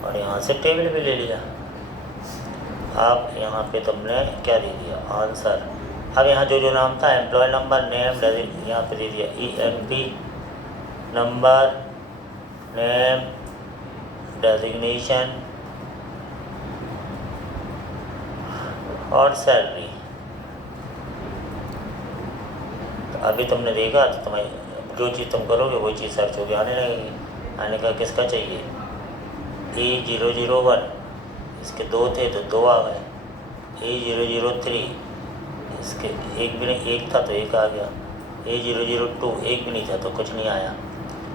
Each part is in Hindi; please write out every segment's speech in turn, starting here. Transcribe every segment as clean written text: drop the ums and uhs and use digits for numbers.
और यहाँ से टेबल भी ले लिया। अब यहाँ पे तुमने क्या दे दिया, आंसर। अब यहाँ जो जो नाम था, एम्प्लॉय नंबर, नेम, यहाँ पे दे दिया EMP नंबर, नेम, डेजिग्नेशन और सैलरी। तो अभी तुमने देखा तो तुम्हारी जो चीज़ तुम करोगे वही चीज़ सर्च होगी आने लगेगी। आने का किसका चाहिए, E001, इसके 2 थे तो 2 आ गए। E003, इसके एक भी नहीं, एक था तो एक आ गया। E002, एक भी नहीं था तो कुछ नहीं आया।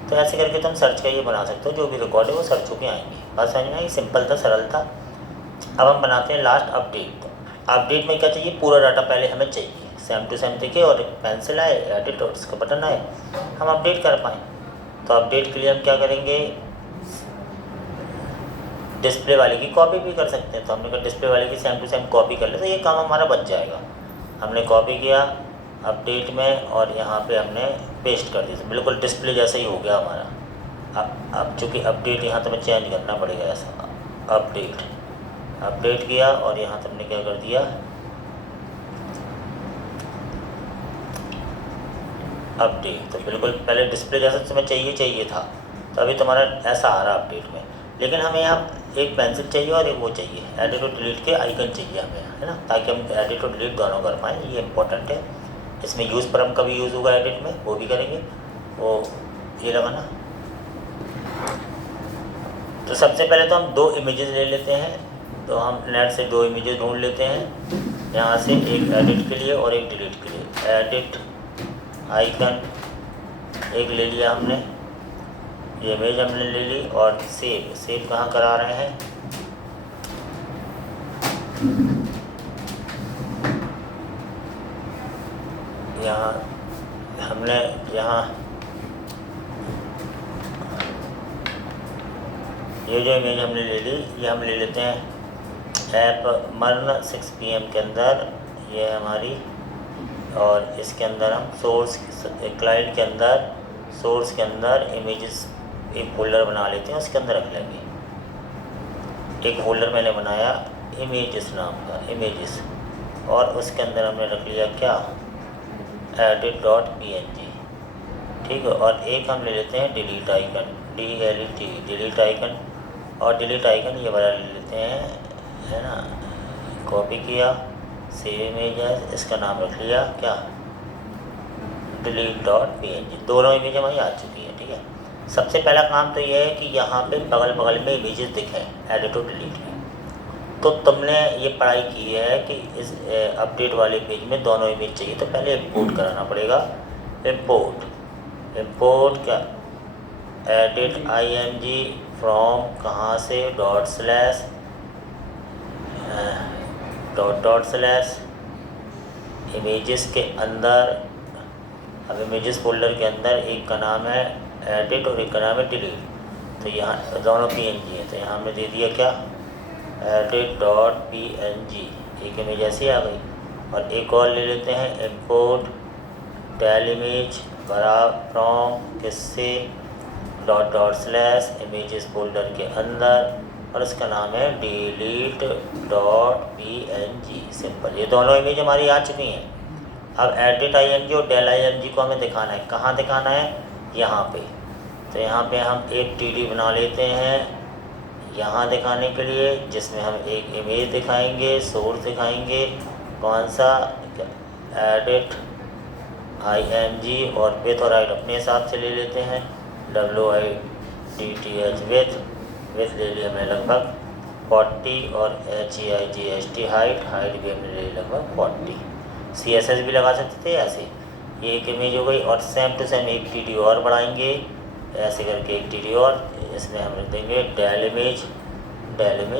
तो ऐसे करके तुम सर्च का ये बना सकते हो, जो भी रिकॉर्ड है वो सर्च होके आएंगे। बात समझ में आई, सिंपल था, सरल था। अब हम बनाते हैं लास्ट अपडेट। अपडेट में क्या चाहिए, पूरा डाटा पहले हमें चाहिए, सेम टू सेम दिखे और पेंसिल आए, एडिट और इसका बटन आए, हम अपडेट कर पाएँ। तो अपडेट के लिए हम क्या करेंगे, डिस्प्ले वाले की कॉपी भी कर सकते हैं। तो हमने कहा डिस्प्ले वाले की सेम टू सेम कॉपी कर ले तो ये काम हमारा बच जाएगा। हमने कॉपी किया अपडेट में और यहाँ पे हमने पेस्ट कर दिया, बिल्कुल डिस्प्ले जैसा ही हो गया हमारा। अब चूँकि अपडेट यहाँ तो हमें चेंज करना पड़ेगा, ऐसा अपडेट किया और यहाँ तुमने क्या कर दिया, अपडेट। तो बिल्कुल पहले डिस्प्ले जैसा तुम्हें चाहिए था, तो अभी तुम्हारा ऐसा आ रहा अपडेट में। लेकिन हमें यहाँ एक पेंसिल चाहिए और एक वो चाहिए, एडिट और डिलीट के आइकन चाहिए हमें, है ना, ताकि हम एडिट और डिलीट दोनों कर पाएँ। ये इंपॉर्टेंट है। इसमें यूज़ पर हम कभी यूज़ होगा एडिट में, वो भी करेंगे। वो ये लगाना। तो सबसे पहले तो हम 2 इमेजेस ले लेते हैं। तो हम नेट से 2 इमेजेस ढूंढ लेते हैं यहाँ से, एक एडिट के लिए और एक डिलीट के लिए। एडिट आइकन एक ले लिया हमने, ये इमेज हमने ले ली। और सेव कहाँ करा रहे हैं, यहाँ हमने यहाँ ये जो इमेज हमने ले ली, ये हम ले लेते हैं ऐप मर्न 6 PM के अंदर, ये हमारी। और इसके अंदर हम सोर्स क्लाइंट के अंदर, सोर्स के अंदर इमेजेस एक फोल्डर बना लेते हैं, उसके अंदर रख लेंगे। एक फोल्डर मैंने बनाया इमेजेस नाम का, इमेजेस, और उसके अंदर हमने रख लिया क्या, edit.png, ठीक है। और एक हम ले लेते हैं delete icon, DLET, delete icon. और डिलीट आइकन ये वाला ले लेते हैं, है ना, कॉपी किया, सेव इमेज, इसका नाम रख लिया क्या, delete.png। दोनों इमेज हमारी आ चुकी है, ठीक है। सबसे पहला काम तो ये है कि यहाँ पे बगल बगल में इमेजेस दिखें एडिट और डिलीट में। तो तुमने ये पढ़ाई की है कि इस अपडेट वाले पेज में दोनों इमेज चाहिए, तो पहले इंपोर्ट कराना पड़ेगा। इंपोर्ट क्या, एडिट IMG फ्रॉम कहाँ से, डॉट / इमेजेस के अंदर। अब इमेजेस फोल्डर के अंदर एक का नाम है एडिट और एक का नाम है डिलीट। तो यहाँ दोनों PNG है, तो यहाँ हमने दे दिया क्या, edit.png, एक इमेज ऐसी आ गई। और एक और ले लेते हैं, इंपोर्ट टेल इमेज फ्रॉम किससे, डॉट / इमेजेस फोल्डर के अंदर, और इसका नाम है delete.png, सिंपल। ये दोनों इमेज हमारी आ चुकी हैं। अब edit IMG और del IMG को हमें दिखाना है, कहाँ दिखाना है, यहाँ पे। तो यहाँ पे हम एक TD बना लेते हैं यहाँ दिखाने के लिए, जिसमें हम एक इमेज दिखाएंगे, सोर्स दिखाएंगे, कौन सा, edit IMG, और विथ और हाइट अपने हिसाब से ले लेते हैं, WIDTH विथ ले लिया हमने लगभग 40, और HEIGST हाइट भी हमने ले ली लगभग 40। CSS भी लगा सकते थे ऐसे। ये एक इमेज हो गई। और सेम टू सेम एक TD और बढ़ाएंगे, ऐसे करके एक TD और, इसमें हम रख देंगे डेल इमेज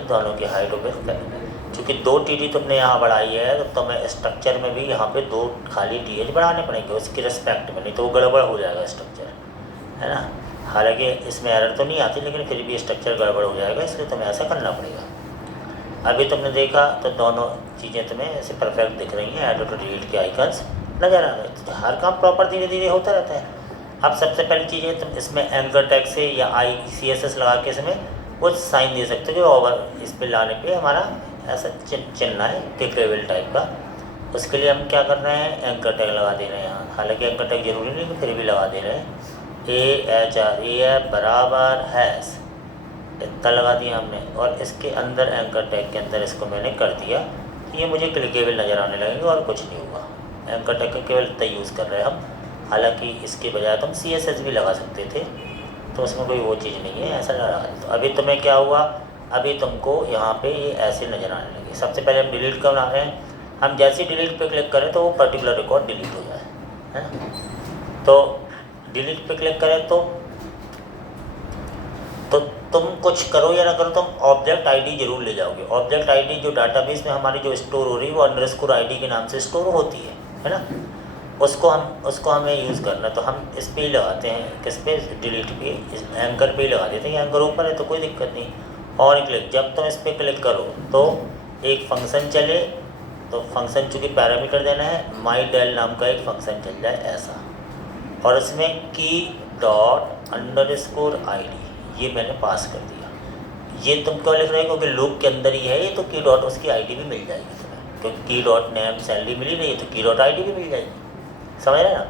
दोनों की हाइट और विड्थ करेंगे। चूँकि 2 TD तुमने यहाँ बढ़ाई है, तो तुम्हें स्ट्रक्चर में भी यहाँ पे 2 खाली TH बढ़ाने पड़ेंगे उसकी रिस्पेक्ट में, नहीं तो वो गड़बड़ हो जाएगा स्ट्रक्चर, है ना। हालांकि इसमें एरर तो नहीं आती, लेकिन फिर भी स्ट्रक्चर गड़बड़ हो जाएगा, इसलिए तुम्हें ऐसा करना पड़ेगा। अभी तुमने देखा तो दोनों चीज़ें तुम्हें ऐसे परफेक्ट दिख रही हैं, एडिट और डिलीट के आइकन्स नज़र आ रहे हैं। तो हर काम प्रॉपर धीरे धीरे होता रहता है। अब सबसे पहली चीज़ है, तुम इसमें एंकर टैग से या CSS लगा के इसमें वो साइन दे सकते हो कि ओवर इस पे लाने पे हमारा ऐसा चिन्ह है क्लिकेबल टाइप का। उसके लिए हम क्या कर रहे हैं, एंकर टैग लगा दे रहे हैं यहाँ। हालांकि एंकर टैग जरूरी नहीं कि फिर भी लगा दे रहे हैं। AHR बराबर हैश इतना लगा दिया हमने, और इसके अंदर एंकर टैग के अंदर इसको मैंने कर दिया कि ये मुझे क्लिकेबल नज़र आने लगेंगे और कुछ नहीं होगा। एंकर टैग का केवल इतना यूज़ कर रहे हैं हम। हालांकि इसके बजाय तो हम CSS भी लगा सकते थे, तो उसमें कोई वो चीज़ नहीं है, ऐसा लगा। तो अभी तुम्हें क्या हुआ, अभी तुमको यहाँ पे ये ऐसे नज़र आने लगे। सबसे पहले हम डिलीट कर रहे हैं। हम जैसे ही डिलीट पे क्लिक करें तो वो पर्टिकुलर रिकॉर्ड डिलीट हो जाए, है। तो डिलीट पे क्लिक करें तो तुम कुछ करो या ना करो, तुम ऑब्जेक्ट आईडी जरूर ले जाओगे। ऑब्जेक्ट आईडी जो डाटाबेस में हमारी जो स्टोर हो रही है वो अंडरस्कोर आईडी के नाम से स्टोर होती है ना। उसको हमें यूज़ करना, तो हम इस पे ही लगाते हैं, किस पे, डिलीट पे, इस एंकर पे ही लगा देते हैं। एंकर ऊपर है तो कोई दिक्कत नहीं। और क्लिक, जब तुम इस पर क्लिक करो तो एक फंक्शन चले, तो फंक्शन चूँकि पैरामीटर देना है, माई डेल नाम का एक फंक्शन चल जाए ऐसा, और इसमें की डॉट अंडरस्कोर आईडी ये मैंने पास कर दिया। ये तुम क्यों लिख रहे हो, क्योंकि लूप के अंदर ही है ये, तो की डॉट उसकी आईडी भी मिल जाएगी तुम्हें, क्योंकि की डॉट नेम सैलरी मिली नहीं है तो की डॉट आईडी भी मिल जाएगी, समझ रहे ना,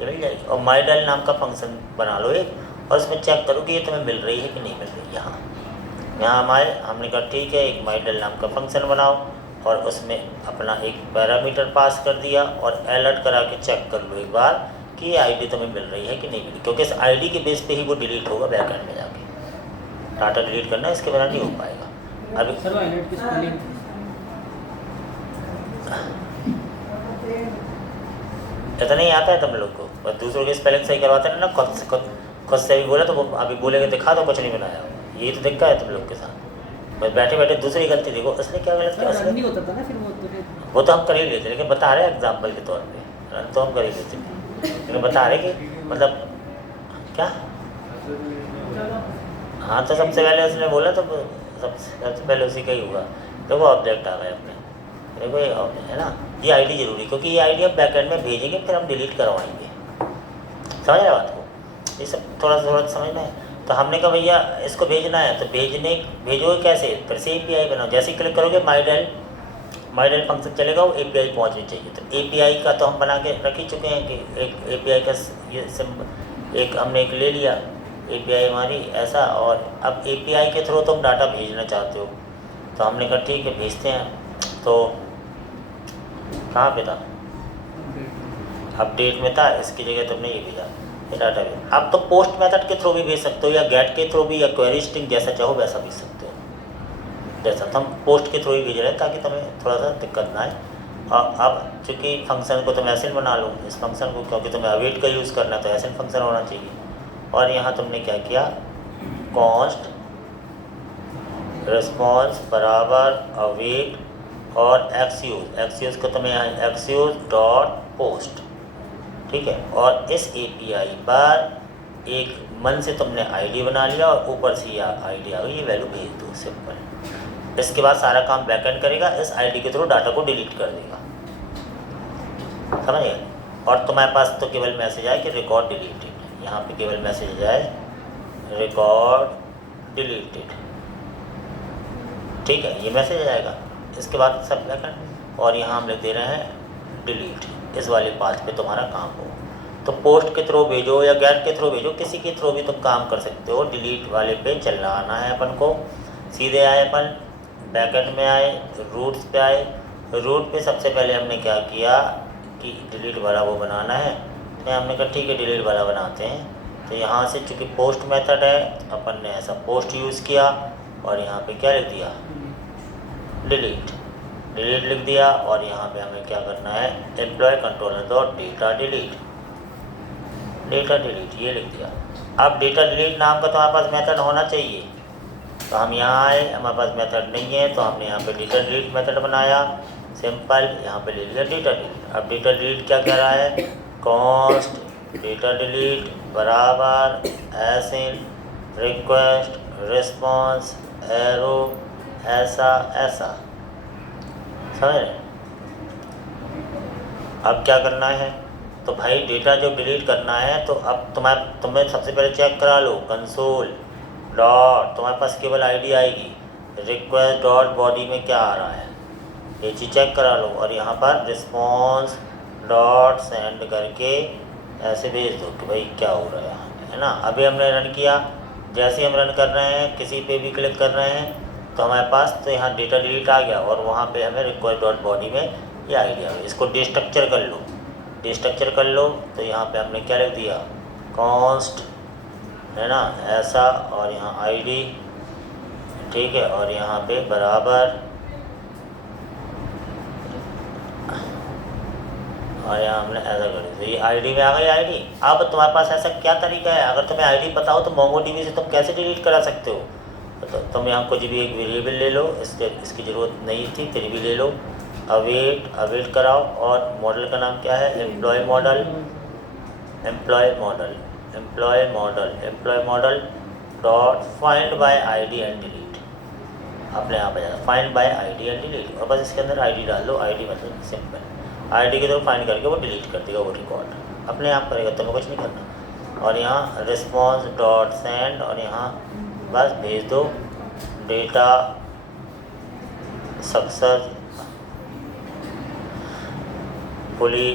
ये मिल जाएगी। और माई डेल नाम का फंक्शन बना लो एक, और इसमें चेक करो कि ये तुम्हें मिल रही है कि नहीं मिल रही। यहाँ हमारे हमने कहा ठीक है, एक माई डेल नाम का फंक्शन बनाओ और उसमें अपना एक पैरामीटर पास कर दिया, और अलर्ट करा के चेक कर लो एक बार कि ये आईडी तुम्हें मिल रही है कि नहीं मिली, क्योंकि इस आईडी के बेस पे ही वो डिलीट होगा बैकएंड में जाके। डाटा डिलीट करना इसके बिना नहीं हो पाएगा। अभी इतना नहीं आता है तुम लोग को, बस दूसरों के स्पेलिंग सही करवाते हैं ना, खुद से भी बोला तो वो अभी बोलेंगे दिखा दो कुछ नहीं बनाया। यही तो दिक्कत है तुम लोग के साथ, बस बैठे बैठे दूसरी गलती देखो, उसने क्या गलत किया, उसने नहीं होता था ना, फिर वो तो हम कर ही लेते, लेकिन बता रहे एग्जाम्पल के तौर पे, रन तो हम कर ही लेते, लेकिन बता रहे कि मतलब क्या। हाँ, तो सबसे पहले उसने बोला तो सबसे पहले उसी का ही हुआ। देखो ऑब्जेक्ट आ गए अपने, देखो ये ऑब्जेक्ट है ना, ये आईडी जरूरी, क्योंकि ये आईडी हम बैकएंड में भेजेंगे, फिर हम डिलीट करवाएंगे। समझ रहे बात को, ये सब थोड़ा समझना है। तो हमने कहा भैया इसको भेजना है, तो भेजोगे कैसे, फिर से API बनाओ। जैसे ही क्लिक करोगे माई डेल फंक्शन चलेगा, वो API पहुँचनी चाहिए। तो API का तो हम बना के रख ही चुके हैं कि एक API का ये एक हमने एक ले लिया API हमारी ऐसा, और अब API के थ्रू तुम डाटा भेजना चाहते हो, तो हमने कहा ठीक है भेजते हैं। तो कहाँ पे था, अपडेट में था, इसकी जगह तुमने ये भेजा ये डाटा भेज। अब तो पोस्ट मेथड के थ्रू भी भेज सकते हो, या गेट के थ्रू भी, या क्वेरी स्ट्रिंग जैसा चाहो वैसा भेज सकते हो। जैसा तो हम पोस्ट के थ्रू ही भेज रहे हैं ताकि तुम्हें थोड़ा सा दिक्कत ना आए। और अब चूँकि फंक्शन को तुम ऐसे बना लो, इस फंक्शन को, क्योंकि तुम्हें अवेट का यूज़ करना है तो ऐसे फंक्शन होना चाहिए। और यहाँ तुमने क्या किया, कॉन्स्ट रिस्पॉन्स बराबर अवेट और एक्सयूज को तुम्हें यहाँ एक्सयूज डॉट पोस्ट, ठीक है। और इस API पर एक मन से तुमने आईडी बना लिया और ऊपर से यह आईडी आ गई, ये वैल्यू भेज दो, सिंपल। इसके बाद सारा काम बैकएंड करेगा, इस आईडी के थ्रू डाटा को डिलीट कर देगा, समझ गए। और तुम्हारे पास तो केवल मैसेज आए कि रिकॉर्ड डिलीटेड, यहाँ पे केवल मैसेज आए रिकॉर्ड डिलीटेड, ठीक है, ये मैसेज आएगा। इसके बाद सब बैकएंड, और यहाँ हम लिख दे रहे हैं डिलीट, इस वाले पाथ पे तुम्हारा काम हो। तो पोस्ट के थ्रू भेजो या गेट के थ्रू भेजो, किसी के थ्रू भी तुम काम कर सकते हो। डिलीट वाले पे चलना आना है अपन को। सीधे आए अपन बैकएंड में आए, रूट्स पे आए। रूट पे सबसे पहले हमने क्या किया कि डिलीट वाला वो बनाना है, तो हमने कहा ठीक है डिलीट वाला बनाते हैं। तो यहाँ से चूँकि पोस्ट मेथड है, अपन ने ऐसा पोस्ट यूज़ किया, और यहाँ पे क्या लिख दिया, डिलीट लिख दिया। और यहाँ पे हमें क्या करना है, employ controller dot data delete ये लिख दिया। अब डेटा डिलीट नाम का तो हमारे पास मेथड होना चाहिए, तो हम यहाँ आए, हमारे पास मेथड नहीं है, तो हमने यहाँ पे डेटा डिलीट मेथड बनाया, सिंपल। यहाँ पे ले लिया डेटा डिलीट। अब डेटा डिलीट क्या कह रहा है, कॉन्स्ट डेटा डिलीट बराबर एसिन रिक्वेस्ट रिस्पॉन्स एरो ऐसा, समझ रहे। अब क्या करना है, तो भाई डेटा जो डिलीट करना है, तो अब तुम्हें सबसे पहले चेक करा लो कंसोल डॉट, तुम्हारे पास केवल आईडी आएगी, रिक्वेस्ट डॉट बॉडी में क्या आ रहा है ये चीज़ चेक करा लो, और यहाँ पर रिस्पॉन्स डॉट सेंड करके ऐसे भेज दो कि भाई क्या हो रहा है ना। अभी हमने रन किया, जैसे हम रन कर रहे हैं किसी पे भी क्लिक कर रहे हैं तो हमारे पास तो यहाँ डेटा डिलीट आ गया, और वहाँ पे हमें रिक्वेस्ट डॉट बॉडी में ये आईडी आ गई। इसको डिस्ट्रक्चर कर लो, डिस्ट्रक्चर कर लो तो यहाँ पे हमने क्या लिख दिया, कॉन्स्ट है ना ऐसा, और यहाँ आईडी, ठीक है, और यहाँ पे बराबर, और यहाँ हमने ऐसा कर दिया, तो ये आईडी में आ गई आईडी। अब तुम्हारे पास ऐसा क्या तरीका है, अगर तुम्हें आईडी पता हो तो मोंगोडीबी से तुम कैसे डिलीट करा सकते हो। तो तुम यहाँ कुछ भी एक वेरिएबल ले लो, इसकी ज़रूरत नहीं थी फिर भी ले लो, अवेट कराओ, और मॉडल का नाम क्या है, employ model, employ model, employ model, employ model dot find by ID and delete, अपने आप आ जाएगा find by ID and delete, और बस इसके अंदर आईडी डाल दो, आईडी मतलब सिंपल, आईडी के थ्रू फाइंड करके वो डिलीट कर देगा वो रिकॉर्ड, अपने आप करेगा, तुम्हें कुछ नहीं करना। और यहाँ रिस्पॉन्स डॉट सेंड, और यहाँ बस भेज दो डेटा सक्सेस फुली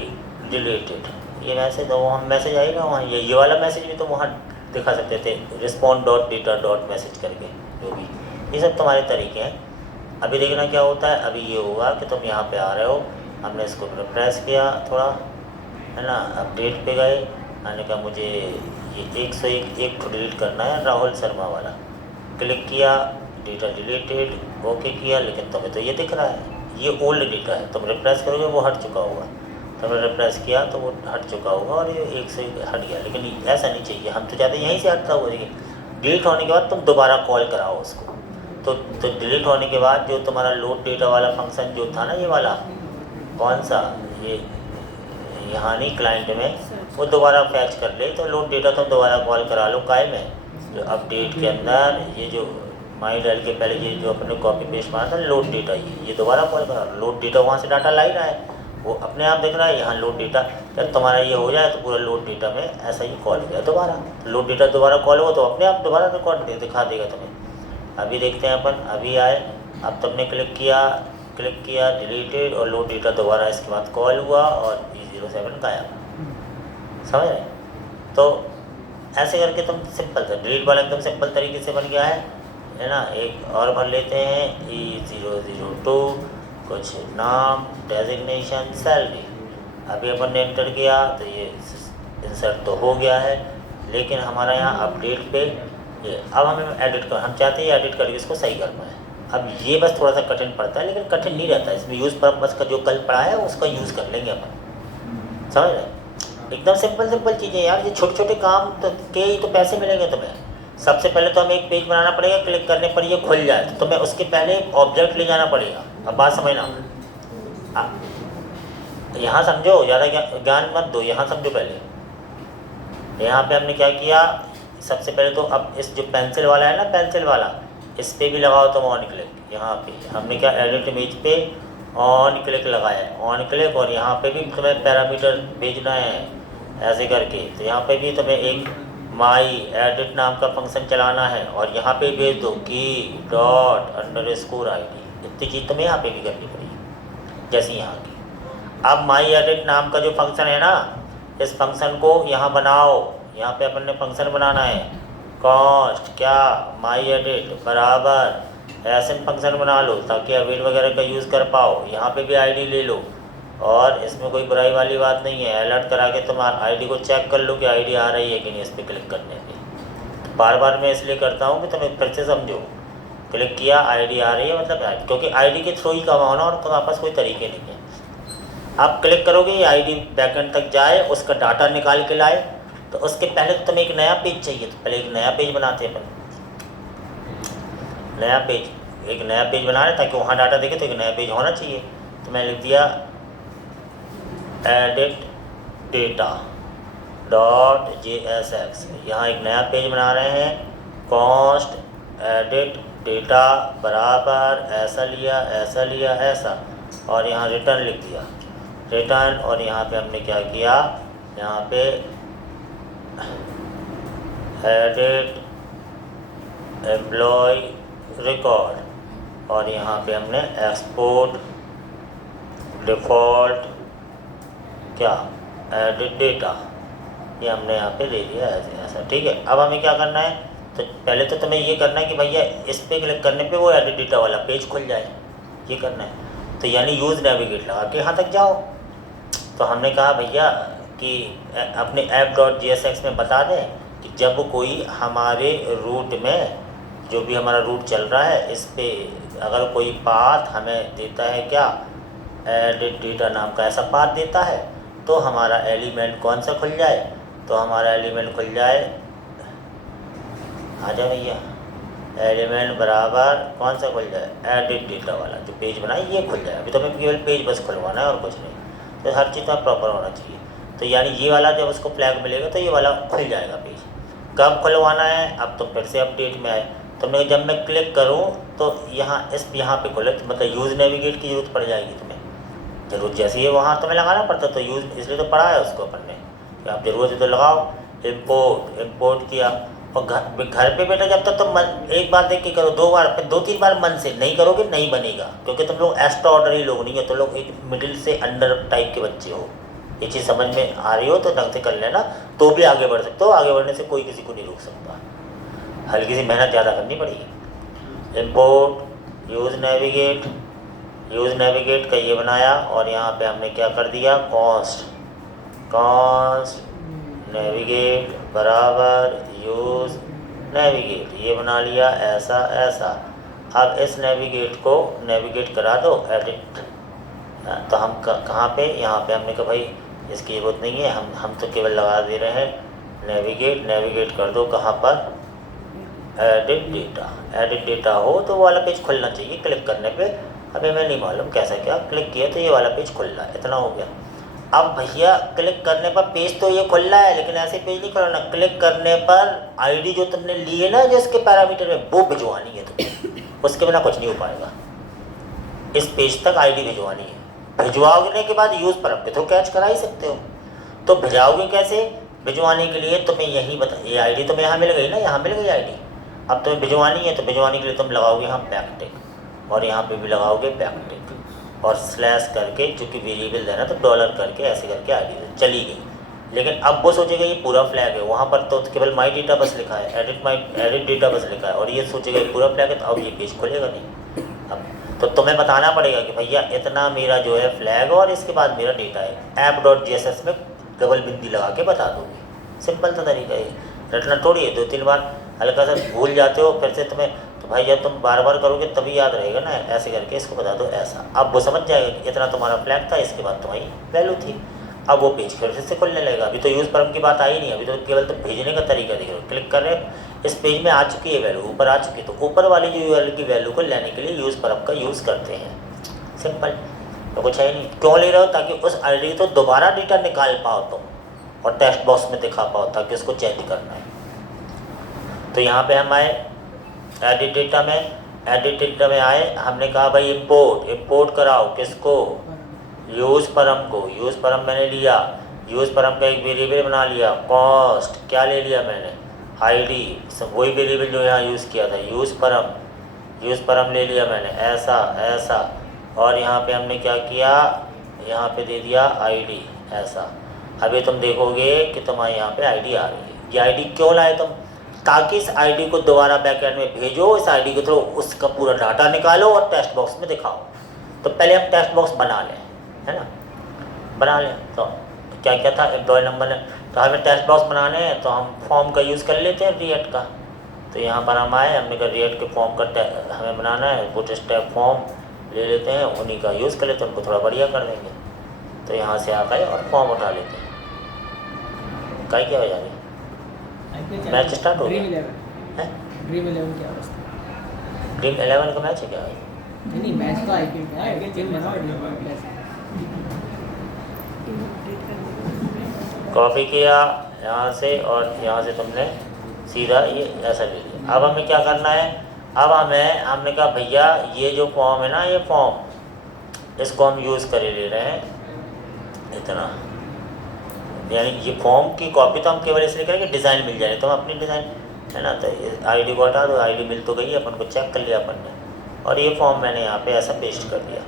डिलीटेड, ये मैसेज, तो वहाँ मैसेज आएगा, वहाँ ये वाला मैसेज भी तुम वहाँ दिखा सकते थे, respond dot data dot message करके, जो भी, ये सब तुम्हारे तरीके हैं। अभी देखना क्या होता है, अभी ये होगा कि तुम यहाँ पे आ रहे हो, हमने इसको रिफ्रेश किया थोड़ा, है ना, अपडेट पे गए, मैंने कहा मुझे ये 101 को डिलीट करना है, राहुल शर्मा वाला, क्लिक किया, डेटा डिलीटेड, ओके किया, लेकिन तुम्हें तो ये दिख रहा है ये ओल्ड डेटा है, तुम रिफ्रेश करोगे वो हट चुका होगा, तुमने रिफ्रेश किया तो वो हट चुका होगा, और ये 101 हट गया, लेकिन ऐसा नहीं चाहिए, हम तो चाहते हैं यहीं से हटता हुआ, देखिए डिलीट होने के बाद तुम दोबारा कॉल कराओ उसको, तो डिलीट होने के बाद जो तुम्हारा लोड डेटा वाला फंक्शन जो था ना, ये वाला कौन सा, ये यहाँ नहीं क्लाइंट में, वो दोबारा फैच कर ले, तो लोड डेटा तुम दोबारा कॉल करा लो काय में, जो अपडेट के अंदर ये जो माई डाल के पहले ये जो अपने कॉपी पेस्ट मारा था लोड डेटा, ये दोबारा कॉल करा लो, लोड डेटा वहाँ से डाटा ला ही रहा है, वो अपने आप देख रहा है, यहाँ लोड डेटा, जब तुम्हारा ये हो जाए तो पूरा लोड डेटा में ऐसा ही कॉल किया दोबारा, लोड डेटा दोबारा कॉल हो तो अपने आप दोबारा रिकॉर्ड दिखा देगा तुम्हें। अभी देखते हैं अपन, अभी आए, अब तुमने क्लिक किया डिलीटेड, और लोड डेटा दोबारा इसके बाद कॉल हुआ, और E07 गायब, समझ रहे। तो ऐसे करके तुम सिंपल था, डिलीट वाला एकदम सिंपल तरीके से बन गया है ना। एक और भर लेते हैं, E002 कुछ नाम, डेजिग्नेशन, सैलरी, अभी अपन ने एंटर किया तो ये इंसर्ट तो हो गया है, लेकिन हमारा यहाँ अपडेट पे ये, अब हमें एडिट कर, हम चाहते हैं एडिट करके इसको सही करना है। अब ये बस थोड़ा सा कठिन पड़ता है, लेकिन कठिन नहीं रहता, इसमें यूज़ पर्पस का जो कल पढ़ा है उसका यूज़ कर लेंगे अपन, समझ रहे। एकदम सिंपल चीज़ें यार, ये छोटे छोटे काम तो के ही तो पैसे मिलेंगे तुम्हें। सबसे पहले तो हमें एक पेज बनाना पड़ेगा, क्लिक करने पर ये खुल जाए तो तुम्हें उसके पहले एक ऑब्जेक्ट ले जाना पड़ेगा। अब बात समझना, यहाँ समझो, ज़्यादा ज्ञान मत दो, यहाँ समझो पहले। यहाँ पे हमने क्या किया, सबसे पहले तो अब इस जो पेंसिल वाला है ना, पेंसिल वाला, इस पर भी लगाओ तुम ऑन क्लिक। यहाँ पे हमने क्या एडिट इमेज पे ऑन क्लिक लगाया, ऑन क्लिक, और यहाँ पे भी तुम्हें पैरामीटर भेजना है ऐसे करके, तो यहाँ पे भी तुम्हें एक माई एडिट नाम का फंक्शन चलाना है, और यहाँ पे भेज दो की डॉट अंडरस्कोर ID, इतनी चीज़ तुम्हें यहाँ पे भी करनी पड़ेगी जैसे यहाँ की। अब माई एडिट नाम का जो फंक्शन है ना, इस फंक्शन को यहाँ बनाओ, यहाँ पे अपन ने फंक्शन बनाना है, कॉस्ट क्या माई एडिट बराबर एसएन फंक्शन बना लो ताकि अवेट वगैरह का यूज़ कर पाओ। यहाँ पे भी आईडी ले लो, और इसमें कोई बुराई वाली बात नहीं है, अलर्ट करा के तुम आईडी को चेक कर लो कि आईडी आ रही है कि नहीं इस पर क्लिक करने पे। बार बार मैं इसलिए करता हूँ कि तुम्हें फिर से समझो, क्लिक किया आईडी आ रही है मतलब, क्योंकि आईडी के थ्रू ही कमाना, और तुम्हारे पास कोई तरीके नहीं है। आप क्लिक करोगे ये आईडी बैकएंड तक जाए, उसका डाटा निकाल के लाए, तो उसके पहले तो तुम्हें एक नया पेज चाहिए, तो पहले एक नया पेज बनाते हैं अपन, नया पेज, एक नया पेज बना रहे ताकि वहाँ डाटा देखे, तो एक नया पेज होना चाहिए। तो मैं लिख दिया एडिट डेटा डॉट JSX, यहाँ एक नया पेज बना रहे हैं, कॉस्ट एडिट डेटा बराबर ऐसा लिया ऐसा, और यहाँ रिटर्न लिख दिया रिटर्न, और यहाँ पे हमने क्या किया, यहाँ पे एडिट एम्प्लॉय रिकॉर्ड और यहाँ पे हमने एक्सपोर्ट डिफ़ॉल्ट क्या एडिट डेटा, ये हमने यहाँ पे ले लिया ऐसा। ठीक है, अब हमें क्या करना है, तो पहले तो तुम्हें ये करना है कि भैया इस पर क्लिक करने पे वो एडिट डेटा वाला पेज खुल जाए, ये करना है। तो यानी यूज़ नेविगेट लगा के यहाँ तक जाओ। तो हमने कहा भैया कि अपने app.jsx में बता दें कि जब कोई हमारे रूट में, जो भी हमारा रूट चल रहा है, इस पे अगर कोई पाथ हमें देता है, क्या एडिट डेटा नाम का ऐसा पाथ देता है, तो हमारा एलिमेंट कौन सा खुल जाए, तो हमारा एलिमेंट खुल जाए, आ जाए भैया, एलिमेंट बराबर कौन सा खुल जाए, एडिट डेटा वाला जो पेज बनाए ये खुल जाए। अभी तो हमें केवल पेज बस खुलवाना है और कुछ नहीं, तो हर चीज़ में प्रॉपर होना चाहिए। तो यानी ये वाला जब उसको फ्लैग मिलेगा तो ये वाला खुल जाएगा पेज। कब खुलवाना है, अब तो फिर से अपडेट में आए, तो मैं जब मैं क्लिक करूँ तो यहाँ पे खुले, तो मतलब यूज़ नेविगेट की ज़रूरत पड़ जाएगी तुम्हें, जरूरत जैसे ही वहाँ तुम्हें लगाना पड़ता, तो यूज़ इसलिए तो पढ़ा है उसको अपन ने कि आप ज़रूरत है तो लगाओ। इम्पोर्ट किया, और घर पे बेटा जब तक तुम एक बार देख के करो, 2 बार, फिर 2-3 बार मन से नहीं करोगे नहीं बनेगा, क्योंकि तुम लोग एक्स्ट्रा ऑर्डनरी लोग नहीं हो, तो लोग एक मिडिल से अंडर टाइप के बच्चे हो। ये चीज़ समझ में आ रही हो तो ढंग से कर लेना, तो भी आगे बढ़ सकते हो। आगे बढ़ने से कोई किसी को नहीं रोक सकता, हल्की सी मेहनत ज़्यादा करनी पड़ेगी। इम्पोर्ट यूज़ नेविगेट का ये बनाया, और यहाँ पे हमने क्या कर दिया, कॉस्ट नेविगेट बराबर यूज़ नेविगेट, ये बना लिया ऐसा। अब इस नेविगेट को नेविगेट करा दो एडिट, तो हम कहाँ पे, यहाँ पे हमने कहा भाई इसकी ज़रूरत नहीं है, हम तो केवल लगा दे रहे हैं नेविगेट कर दो कहाँ पर, एडिट डेटा हो तो वो वाला पेज खुलना चाहिए क्लिक करने पे। अभी मैं नहीं मालूम कैसा क्या क्लिक किया तो ये वाला पेज खुल रहा है, इतना हो गया। अब भैया क्लिक करने पर पेज तो ये खुल रहा है, लेकिन ऐसे पेज नहीं खुलना, क्लिक करने पर आईडी जो तुमने ली है ना, जो इसके पैरामीटर में, वो भिजवानी है तुम्हें, उसके बिना कुछ नहीं हो पाएगा। इस पेज तक आईडी भिजवानी है, भिजवाने के बाद यूज़ पर अपने थ्रू कैच करा ही सकते हो। तो भिजवाओगे कैसे, भिजवाने के लिए तुम्हें यही ये आईडी तुम्हें यहाँ मिल गई ना, यहाँ मिल गई आईडी। अब तुम्हें भिजवानी है, तो भिजवाने के लिए तुम लगाओगे यहाँ बैकटिक, और यहाँ पे भी लगाओगे बैकटिक, और स्लैश करके, चूँकि वेरिएबल देना तो डॉलर करके ऐसे करके आईडी चली गई। लेकिन अब वो सोचेगा ये पूरा फ्लैग है, वहाँ पर तो केवल माई डेटा बस लिखा है, एडिट डेटा बस लिखा है, और ये सोचेगा ये पूरा फ्लैग है, तो अब ये पेज खुलेगा नहीं। अब तो तुम्हें बताना पड़ेगा कि भैया इतना मेरा जो है फ्लैग और इसके बाद मेरा डेटा है। app.js में डबल बिंदी लगा के बता दोगे, सिंपल सा तरीका है, रटना थोड़ी है। 2-3 बार हल्का सा भूल जाते हो फिर से तुम्हें, तो भाई जब तुम बार बार करोगे तभी याद रहेगा ना, ऐसे करके इसको बता दो ऐसा। अब वो समझ जाएगा कि इतना तुम्हारा फ्लैग था, इसके बाद तुम्हारी वैल्यू थी। अब वो पेज फिर से खुलने लगेगा। अभी तो यूज़ परम की बात आई नहीं, अभी तो केवल तुम भेजने का तरीका देख रहे हो। क्लिक कर रहे हैं, इस पेज में आ चुकी है वैल्यू, ऊपर आ चुकी है, तो ऊपर वाली जो यूआरएल की वैल्यू को लेने के लिए यूज़ परम का यूज़ करते हैं। सिंपल, तो कुछ है नहीं। क्यों ले रहे हो, ताकि उस आईडी तो दोबारा डेटा निकाल पाओ तुम, और टेक्स्ट बॉक्स में दिखा पाओ, ताकि उसको चेंज करना है। तो यहाँ पे हम आए एडिट डेटा में आए, हमने कहा भाई इम्पोर्ट कराओ किसको, यूज़ परम मैंने लिया, यूज़ परम का एक वेरिएबल बना लिया, कॉस्ट क्या ले लिया मैंने, आईडी, सब वही वेरिएबल जो यहाँ यूज़ किया था, यूज़ परम ले लिया मैंने ऐसा। और यहाँ पे हमने क्या किया, यहाँ पे दे दिया आईडी ऐसा। अभी तुम देखोगे कि तुम्हारे यहाँ पे आईडी आ रही है। ये आईडी क्यों लाए तुम, ताकि इस आईडी को दोबारा बैकएंड में भेजो, इस आईडी के थ्रू उसका पूरा डाटा निकालो और टेक्स्ट बॉक्स में दिखाओ। तो पहले हम टेक्स्ट बॉक्स बना लें, है ना, बना लें। तो क्या क्या था, एम्प्लॉय नंबर है, तो हमें टेक्स्ट बॉक्स बनाने हैं, तो हम फॉर्म का यूज़ कर लेते हैं, रिएक्ट का। तो यहाँ पर हम आए, हमने कहा रिएक्ट के फॉर्म का हमें बनाना है, पुट स्टेप फॉर्म ले लेते हैं, उन्हीं का यूज़ कर लेते हैं, उनको थोड़ा बढ़िया कर देंगे। तो यहाँ से आ गए और फॉर्म उठा लेते हैं। क्या हो जाएगी, मैच स्टार्ट हो गया है, ड्रीम 11 क्या अवस्था, ड्रीम 11 का मैच है क्या, नहीं मैच तो आईपीएल का है, टीम में ना कॉपी किया यहाँ से, और यहाँ से तुमने सीधा ये ऐसा ले लिया। अब हमें क्या करना है, अब हमने कहा भैया ये जो फॉर्म है ना, ये फॉर्म, इसको हम यूज़ कर ले रहे हैं इतना, यानी ये फॉर्म की कॉपी तो हम केवल इसलिए करेंगे डिज़ाइन मिल जाए, तो हम अपनी डिज़ाइन है ना। तो आईडी को हटा दो, आईडी मिल तो गई, अपन को चेक कर लिया अपन ने, और ये फॉर्म मैंने यहाँ पे ऐसा पेस्ट कर दिया।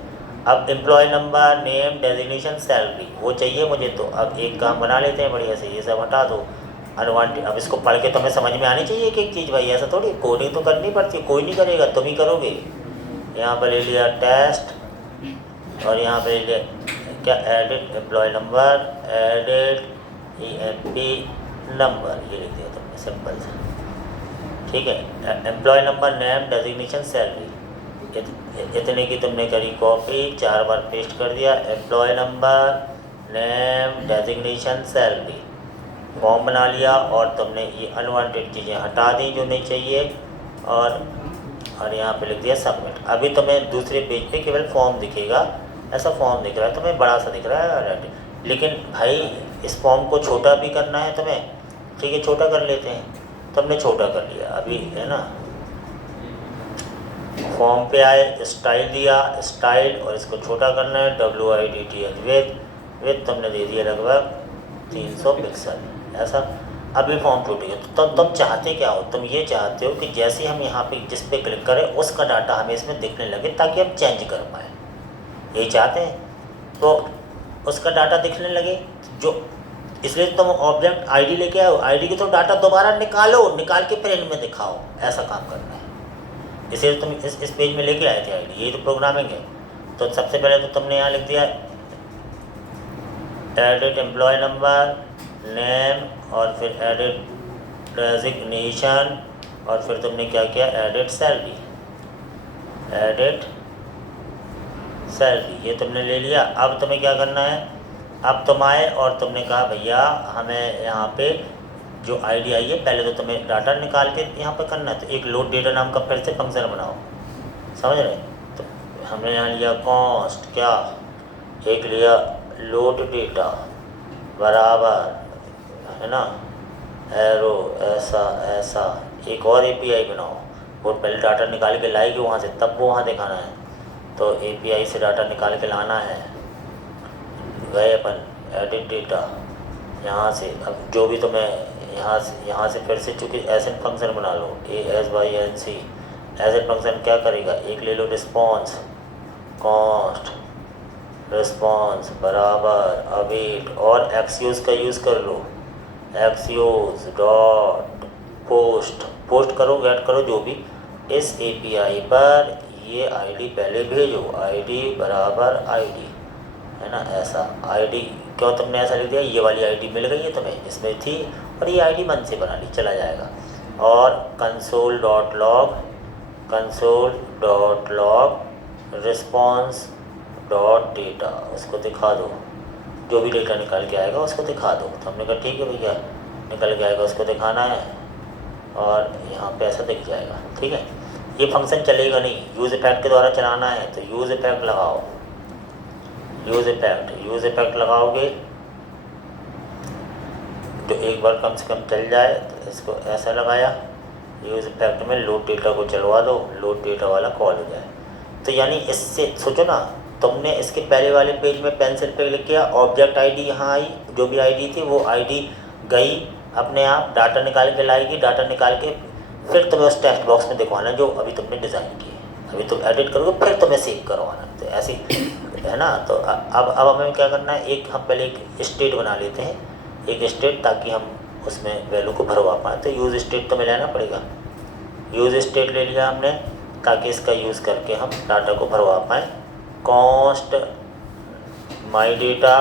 अब employ number, name, designation, salary वो चाहिए मुझे, तो अब एक काम बना लेते हैं बढ़िया से, ये सब हटा दो अनवांटेड। अब इसको पढ़ के तुम्हें समझ में आनी चाहिए कि एक चीज़ भाई, ऐसा थोड़ी कोडिंग तो करनी पड़ती है, कोई नहीं करेगा, तुम ही करोगे। यहाँ पर ले लिया टेस्ट, और यहाँ पर ले लिया क्या, edit employ number, edit EMP number, ये लिख दिया तुमने सिंपल से, ठीक है। Employ number, name, designation, salary, इतने की तुमने करी कॉपी, 4 बार पेस्ट कर दिया। Employ number, name, designation, salary, form बना लिया, और तुमने ये अनवांटेड चीज़ें हटा दी जो नहीं चाहिए, और यहाँ पे लिख दिया सबमिट। अभी तुम्हें दूसरे पेज पे केवल फॉर्म दिखेगा, ऐसा फॉर्म दिख रहा है तुम्हें, बड़ा सा दिख रहा है ऑलरेडी, लेकिन भाई इस फॉर्म को छोटा भी करना है तुम्हें, ठीक है, छोटा कर लेते हैं। तुमने छोटा कर लिया अभी, है ना। फॉर्म पे आए, स्टाइल दिया, स्टाइल, और इसको छोटा करना है, WIDTH विथ तुमने दे दिया लगभग 300 पिक्सल, ऐसा। अभी फॉर्म टूट गया। तो तुम चाहते क्या हो, तुम ये चाहते हो कि जैसे हम यहाँ पे जिस पे क्लिक करें उसका डाटा हमें इसमें दिखने लगे, ताकि हम चेंज कर पाएँ, यही चाहते हैं। तो उसका डाटा दिखने लगे, जो इसलिए तुम ऑब्जेक्ट आईडी लेके आओ, आईडी की तो डाटा दोबारा निकाल के फिर इनमें दिखाओ, ऐसा काम करना है। इसलिए तुम इस पेज में लेके आए थे आईडी, ये तो प्रोग्रामिंग है। तो सबसे पहले तो तुमने यहाँ लिख दिया एडिट एम्प्लॉय नंबर, नेम, और फिर एडिट डेजिग्नेशन, और फिर तुमने क्या किया, एडिट सैलरी, एडिट सैलरी, ये तुमने ले लिया। अब तुम्हें क्या करना है, अब तुम आए और तुमने कहा भैया हमें यहाँ पे जो आईडी आई है, पहले तो तुम्हें डाटा निकाल के यहाँ पे करना है। तो एक लोड डेटा नाम का फिर से फंक्शन बनाओ, समझ रहे। तो हमने यहाँ लिया कॉस्ट, क्या एक लिया लोड डेटा बराबर, है ना, एरो, ऐसा एक और API बनाओ, वो पहले डाटा निकाल के लाएगी वहाँ से, तब वो वहाँ दिखाना है। तो API से डाटा निकाल के लाना है, गए अपन एडिट डेटा यहाँ से। अब जो भी तुम्हें यहाँ से फिर से, चूँकि एसेट फंक्शन बना लो, ASYNC एसेट फंक्शन क्या करेगा, एक ले लो रिस्पॉन्स, कॉस्ट रिस्पॉन्स बराबर अवेट, और एक्सयूज़ का यूज़ कर लो, एक्सयूज़ डॉट पोस्ट करो, गेट करो, जो भी इस API पर ये आईडी पहले भेजो, आईडी बराबर आईडी, है ना, ऐसा आईडी। क्यों तुमने ऐसा लिख दिया, ये वाली आईडी मिल गई है तुम्हें, इसमें थी, और ये आईडी मन से बना ली, चला जाएगा। और console dot log response dot data, उसको दिखा दो, जो भी डेटा निकाल के आएगा उसको दिखा दो। तो हमने कहा ठीक है भैया, निकल के आएगा उसको दिखाना है, और यहाँ पे ऐसा दिख जाएगा, ठीक है। ये फंक्शन चलेगा नहीं, यूज़ इफेक्ट के द्वारा चलाना है, तो यूज़ इफेक्ट लगाओ, यूज़ इफेक्ट लगाओगे तो एक बार कम से कम चल जाए। तो इसको ऐसा लगाया, यूज़ इफेक्ट में लोड डेटा को चलवा दो, लोड डेटा वाला कॉल हो जाए। तो यानी इससे सोचो ना, तुमने इसके पहले वाले पेज में पेंसिल पे क्लिक किया, ऑब्जेक्ट आईडी यहाँ आई, जो भी आईडी थी वो आईडी गई अपने आप, डाटा निकाल के लाएगी, डाटा निकाल के फिर तुम्हें उस टेक्स्ट बॉक्स में दिखवाना जो अभी तुमने डिज़ाइन की है। अभी तुम एडिट करोगे फिर तुम्हें सेव करवाना, तो ऐसे है ना। तो अब हमें क्या करना है, एक हम पहले एक स्टेट बना लेते हैं, एक स्टेट, ताकि हम उसमें वैल्यू को भरवा पाएँ। तो यूज़ स्टेट तो में लेना पड़ेगा, यूज़ स्टेट ले लिया हमने, ताकि इसका यूज़ करके हम डाटा को भरवा पाएँ। कॉस्ट माई डेटा,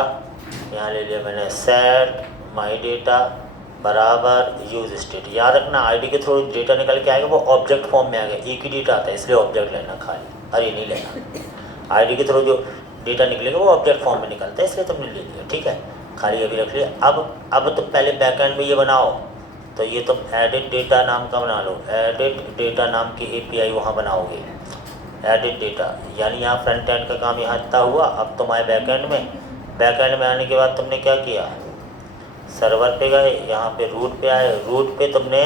यहाँ ले लिया मैंने, सेट माई डेटा बराबर यूज़ स्टेट। याद रखना आईडी के थ्रू डेटा निकल के आएगा, वो ऑब्जेक्ट फॉर्म में आ गया, एक ही डेटा आता है, इसलिए ऑब्जेक्ट लेना खाली, अरे नहीं लेना। आईडी के थ्रू जो डेटा निकलेगा वो ऑब्जेक्ट फॉर्म में निकलता है, इसलिए तुमने ले लिया, ठीक है, खाली अभी रख लिया। अब तुम पहले बैकएंड में ये बनाओ, तो ये तुम एडिट डेटा नाम का बना लो, एडिट डेटा नाम की API वहाँ बनाओगे, एडिट डेटा, यानी यहाँ फ्रंट एंड का काम यहाँ इतना हुआ। अब तुम आए बैकएंड में आने के बाद तुमने क्या किया, सर्वर पे गए, यहाँ पे रूट पे आए, रूट पे तुमने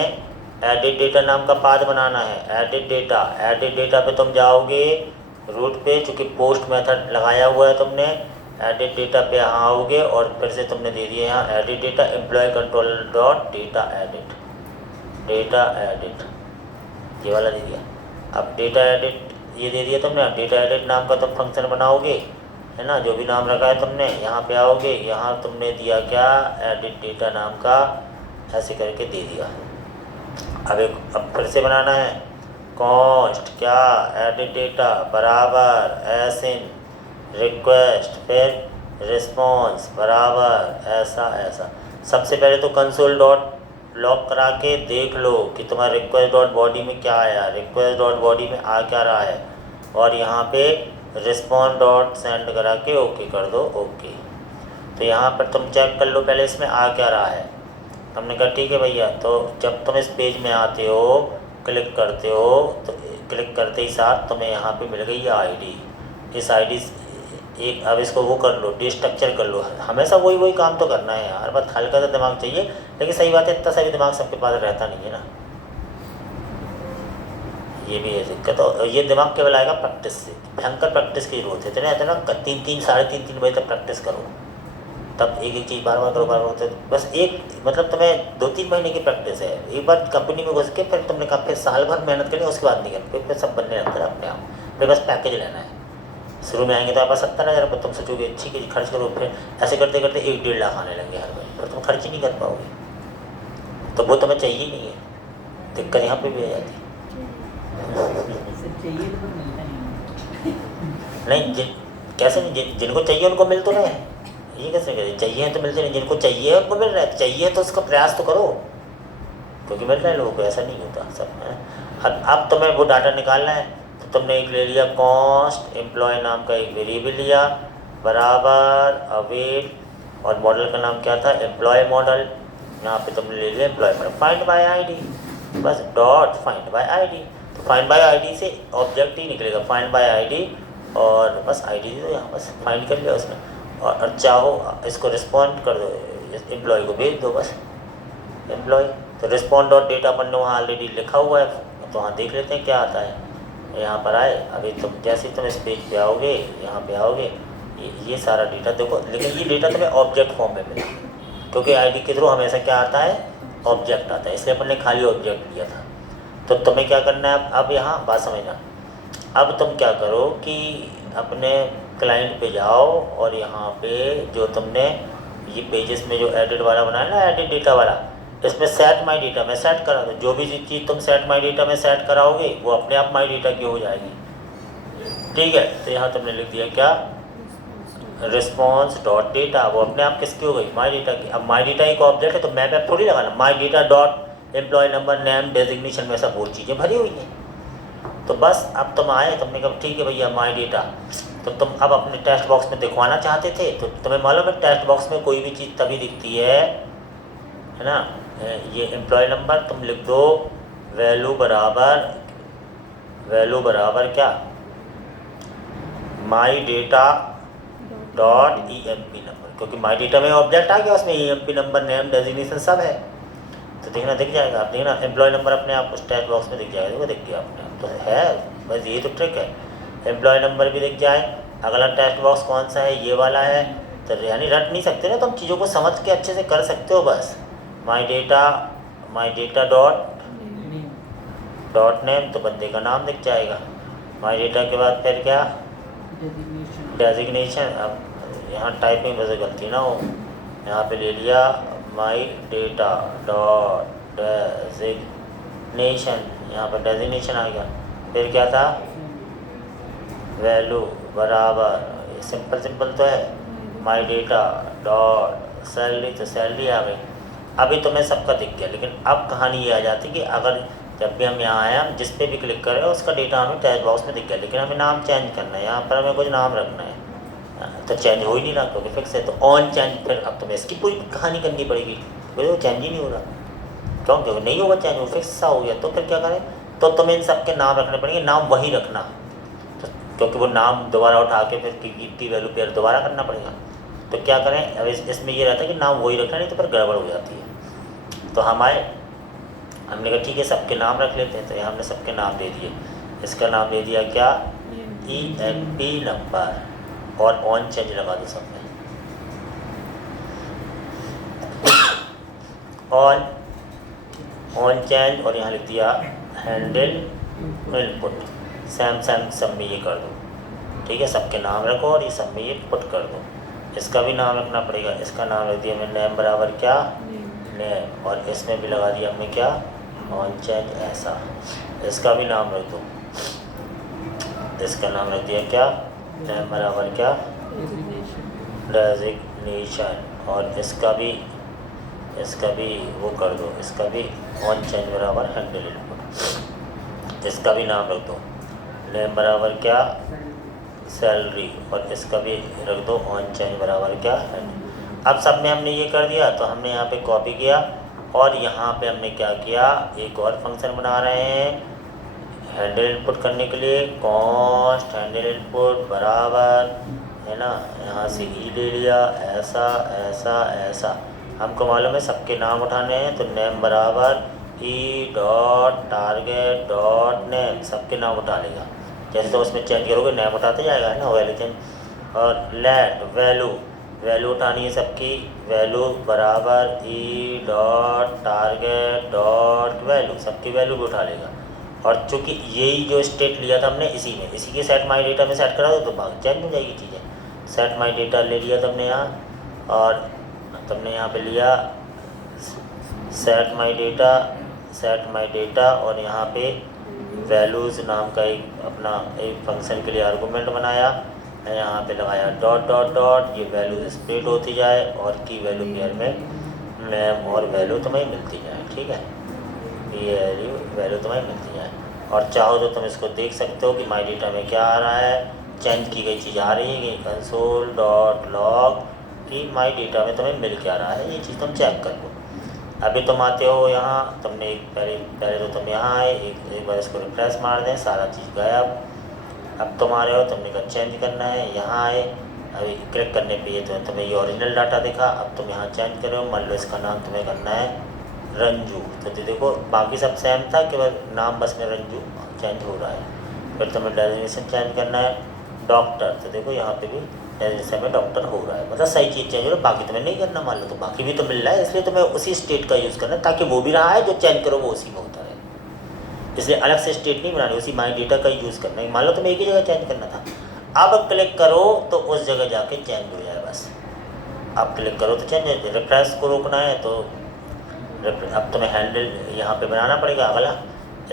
एडिट डेटा नाम का पाथ बनाना है, एडिट डेटा पे तुम जाओगे रूट पे, चूँकि पोस्ट मेथड लगाया हुआ है तुमने, एडिट डेटा पे यहाँ आओगे, और फिर से तुमने दे दिया यहाँ edit data employ control dot data edit, data edit, ये वाला दे दिया। अब डेटा एडिट ये दे दिया तुमने। अब डेटा एडिट नाम का तुम फंक्शन बनाओगे, है ना, जो भी नाम रखा है तुमने। यहाँ पे आओगे, यहाँ तुमने दिया क्या, एडिट डेटा नाम का, ऐसे करके दे दिया। अब फिर से बनाना है। कॉस्ट क्या, एडिट डेटा बराबर एस इन रिक्वेस्ट, फिर रिस्पॉन्स बराबर ऐसा ऐसा। सबसे पहले तो कंसोल डॉट लॉग करा के देख लो कि तुम्हारा रिक्वेस्ट डॉट बॉडी में क्या आया, रिक्वेस्ट डॉट बॉडी में आ क्या रहा है, और यहाँ पे रिस्पॉन्स डॉट सेंड करा के ओके कर दो। ओके, तो यहाँ पर तुम चेक कर लो पहले इसमें आ क्या रहा है। हमने कहा ठीक है भैया। तो जब तुम इस पेज में आते हो, क्लिक करते हो, तो क्लिक करते ही साथ तुम्हें यहाँ पे मिल गई ये आईडी। इस आईडी एक, अब इसको वो कर लो, डिस्ट्रक्चर कर लो। हमेशा वही काम तो करना है यार, बस हल्का सा दिमाग चाहिए। लेकिन सही बात है, इतना सा भी दिमाग सबके पास रहता नहीं है ना, ये भी है दिक्कत। और ये दिमाग केवल आएगा प्रैक्टिस से, भयंकर प्रैक्टिस की जरूरत है। इतना 3 साढ़े तीन बजे तक प्रैक्टिस करो, तब एक चीज़ बार बार करो, बार बार। तो बस एक मतलब तुम्हें 2-3 महीने की प्रैक्टिस है। एक बार कंपनी में घुस के फिर तुमने कहा फिर साल भर मेहनत करनी, उसके बाद नहीं करनी, फिर सब बनने लगता है अपने आप। फिर बस पैकेज लेना है। शुरू में आएंगे तो आपका 70,000 रुपये, तुम सोचोगे ठीक है खर्च करो, फिर ऐसे करते करते 1-1.5 लाख आने लगे हर महीने, फिर तुम खर्च ही नहीं कर पाओगे। तो वो तुम्हें चाहिए नहीं है, दिक्कत यहाँ पे भी आ जाती है। चाहिए तो मिलता नहीं, कैसे नहीं, जिनको चाहिए उनको मिल तो रहे हैं। ये कैसे कहते, चाहिए तो मिलते नहीं, जिनको चाहिए उनको मिल रहा है। चाहिए तो उसका प्रयास तो करो, क्योंकि मिल रहा है लोगों को, ऐसा नहीं होता सब है। अब तुम्हें वो डाटा निकालना है, तो तुमने एक ले लिया कॉस्ट, एम्प्लॉय नाम का एक वेरिएबल लिया, बराबर अवेट, और मॉडल का नाम क्या था, एम्प्लॉय मॉडल। यहाँ पे तुमने ले लिया employ model, find by ID, बस डॉट फाइंड बाय आईडी। तो फाइंड बाय आईडी से ऑब्जेक्ट ही निकलेगा, फाइंड बाय आईडी, और बस आईडी दे दो यहाँ, बस फाइंड कर लिया उसने। और चाहो इसको रिस्पॉन्ड कर दो, एम्प्लॉय को भेज दो, बस एम्प्लॉय। तो रिस्पॉन्ड डॉट डेटा अपन ने वहाँ ऑलरेडी लिखा हुआ है, तो वहाँ देख लेते हैं क्या आता है। यहाँ पर आए, अभी तुम जैसे ही तुम इस पेज पे आओगे, यहाँ पे आओगे, ये सारा डेटा देखो। लेकिन ये डेटा तुम्हें ऑब्जेक्ट फॉर्म में मिला, क्योंकि आईडी के थ्रू हमेशा क्या आता है, ऑब्जेक्ट आता है, इसलिए अपन ने खाली ऑब्जेक्ट लिया था। तो तुम्हें क्या करना है, अब यहाँ बात समझना। अब तुम क्या करो कि अपने क्लाइंट पे जाओ, और यहाँ पे जो तुमने ये पेजेस में जो एडिट वाला बनाया ना, एडिट डेटा वाला, इसमें सेट माई डेटा में सेट करा दो। जो भी चीज़ तुम सेट माई डेटा में सेट कराओगे वो अपने आप माई डेटा की हो जाएगी, ठीक है। तो यहाँ तुमने लिख दिया क्या, रिस्पॉन्स डॉट डेटा, वो अपने आप किसकी हो गई, माई डेटा की। अब माई डेटा एक ऑब्जेक्ट है, तो मैं पे थोड़ी लगाना, my data dot employ number name designation में सब वो चीज़ें भरी हुई हैं। तो बस अब तुम आए, तुमने कहा ठीक है भैया माई डेटा, तो तुम अब अपने टेक्स्ट बॉक्स में दिखवाना चाहते थे। तो तुम्हें मालूम है टेक्स्ट बॉक्स में कोई भी चीज़ तभी दिखती है ना, ये एम्प्लॉय नंबर तुम लिख दो, वैल्यू बराबर क्या, माई डेटा डॉट EMP नंबर, क्योंकि माई डेटा में ऑब्जेक्ट आ गया, उसमें EMP नंबर नेम डेजिग्नेशन सब है। तो देखना दिख जाएगा, आप देखना एम्प्लॉय नंबर अपने आप उस टेक्स्ट बॉक्स में दिख जाएगा, देखो दिख गया अपने आप, तो है बस यही तो ट्रिक है। एम्प्लॉय नंबर भी दिख जाए, अगला टेक्स्ट बॉक्स कौन सा है, ये वाला है। तो यानी रट नहीं सकते ना, तुम चीज़ों को समझ के अच्छे से कर सकते हो। बस माई डेटा डॉट नेम, तो बंदे का नाम दिख जाएगा। माई डेटा के बाद फिर क्या, डेजिग्नेशन। अब यहाँ टाइपिंग वैसे गलती ना हो, यहाँ पे ले लिया माई डेटा डॉट डेजिग्नेशन, यहाँ पर डेजिग्नेशन आ गया। फिर क्या था, वैल्यू बराबर, सिंपल तो है, माई डेटा डॉट सैलरी, तो सैलरी आ गई। अभी तुम्हें सबका दिख गया। लेकिन अब कहानी ये आ जाती कि अगर जब भी हम यहाँ आए, हम जिस पे भी क्लिक करें उसका डेटा हमें टेक्स्ट बॉक्स में दिख गया, लेकिन हमें नाम चेंज करना है, यहाँ पर हमें कुछ नाम रखना है, तो चेंज हो ही नहीं रहा क्योंकि फिक्स है। तो ऑन चेंज, फिर अब तुम्हें इसकी पूरी कहानी करनी पड़ेगी, क्योंकि वो चेंज ही नहीं हो रहा। क्यों, क्योंकि नहीं होगा चेंज, वो फिक्स सा हो गया। तो फिर क्या करें, तो तुम्हें इन सबके नाम रखने पड़ेंगे, नाम वही रखना, तो क्योंकि वो नाम दोबारा उठा के फिर की वैल्यू पेयर दोबारा करना पड़ेगा। तो क्या करें, अब इसमें ये रहता है कि नाम वही रखना, नहीं तो फिर गड़बड़ हो जाती है। तो हम आए, हमने कहा ठीक है सबके नाम रख लेते हैं। तो यहाँ हमने सबके नाम दे दिए। इसका नाम दे दिया क्या, EMP नंबर, और ऑन चेंज लगा दो सब में, ऑन ऑन चेंज और यहाँ लिख दिया हैंडल इनपुट। सेम सब में ये कर दो, ठीक है, सबके नाम रखो और ये सब में ये पुट कर दो। इसका भी नाम रखना पड़ेगा, इसका नाम रख दिया मैंने नेम बराबर क्या, नेम, और इसमें भी लगा दिया हमने क्या, ऑन चेंज ऐसा। इसका भी नाम रख दो, इसका नाम रख दिया क्या, नेम बराबर क्या, डेजिग्नेशन, और इसका भी वो कर दो, इसका भी ऑन चेंज बराबर हैंडल इनपुट। इसका भी नाम रख दो, नेम बराबर क्या, सैलरी, और इसका भी रख दो ऑन चेंज बराबर क्या है। अब सब में हमने ये कर दिया, तो हमने यहाँ पे कॉपी किया और यहाँ पे हमने क्या किया, एक और फंक्शन बना रहे हैं हैंडल इनपुट करने के लिए। कॉस्ट हैंडल इनपुट बराबर है ना, यहाँ से ई ले लिया, ऐसा ऐसा ऐसा। हमको मालूम है सबके नाम उठाने हैं, तो नेम बराबर E dot target dot name, सबके नाम उठा लेगा। जैसे तो उसमें चेंज करोगे नेम उठाते जाएगा, है ना, वैल्यू चेंज। और लेट वैल्यू उठानी है सबकी, वैल्यू बराबर E dot target dot value, सबकी वैल्यू भी उठा लेगा। और चूँकि यही जो स्टेट लिया था हमने इसी के सेट माई डेटा में सेट करा दो, तो भाग चेंज हो जाएगी चीज़ें। सेट माई डेटा ले लिया तुमने यहाँ, और तुमने यहाँ पे लिया सेट माई डेटा, और यहाँ पे वैल्यूज़ नाम का एक फंक्शन के लिए आर्गूमेंट बनाया, यहाँ पे लगाया डॉट डॉट डॉट, ये वैल्यू स्प्लिट होती जाए और की वैल्यू पेयर में नेम और वैल्यू तुम्हें मिलती जाए, ठीक है, ये वैल्यू तुम्हें मिलती जाए। और चाहो तो तुम इसको देख सकते हो कि माई डेटा में क्या आ रहा है, चेंज की गई चीज़ आ रही है कि कंसोल डॉट लॉग कि माई डेटा में तुम्हें मिल क्या रहा है, ये चीज़ तुम चेक कर लो। अभी तुम आते हो यहाँ, तुमने पहले तो तुम यहाँ आए, एक बार इसको रिफ्रेश मार दें, सारा चीज़ गायब। अब तुम आ रहे हो, तुमने कहा चेंज करना है, यहाँ आए, अभी क्लिक करने पे ये तुम्हें ये ओरिजिनल डाटा दिखा। अब तुम यहाँ चेंज करो, मान लो इसका नाम तुम्हें करना है रंजू, तो देखो बाकी सब सेम था, केवल नाम बस में रंजू चेंज हो रहा है। फिर तुम्हें डेजिग्नेशन चेंज करना है डॉक्टर, तो देखो यहाँ पे भी डेजिग्नेशन में डॉक्टर हो रहा है, मतलब सही चीज़ चेंज हो रहा है, बाकी तुम्हें नहीं करना। मान लो तो बाकी भी तो मिल रहा है, इसलिए तुम्हें उसी स्टेट का यूज़ करना है, ताकि वो भी रहा है जो चेंज करो वो उसी में होता है। इसलिए अलग से स्टेट नहीं बनानी, उसी माई डेटा का यूज़ करना है। मान लो तुम्हें एक ही जगह चेंज करना था, अब क्लिक करो तो उस जगह जाके चेंज हो जाए बस। अब क्लिक करो तो चेंज हो जाए। रिफ्रेश को रोकना है तो अब तुम्हें हैंडल यहाँ पे बनाना पड़ेगा अगला।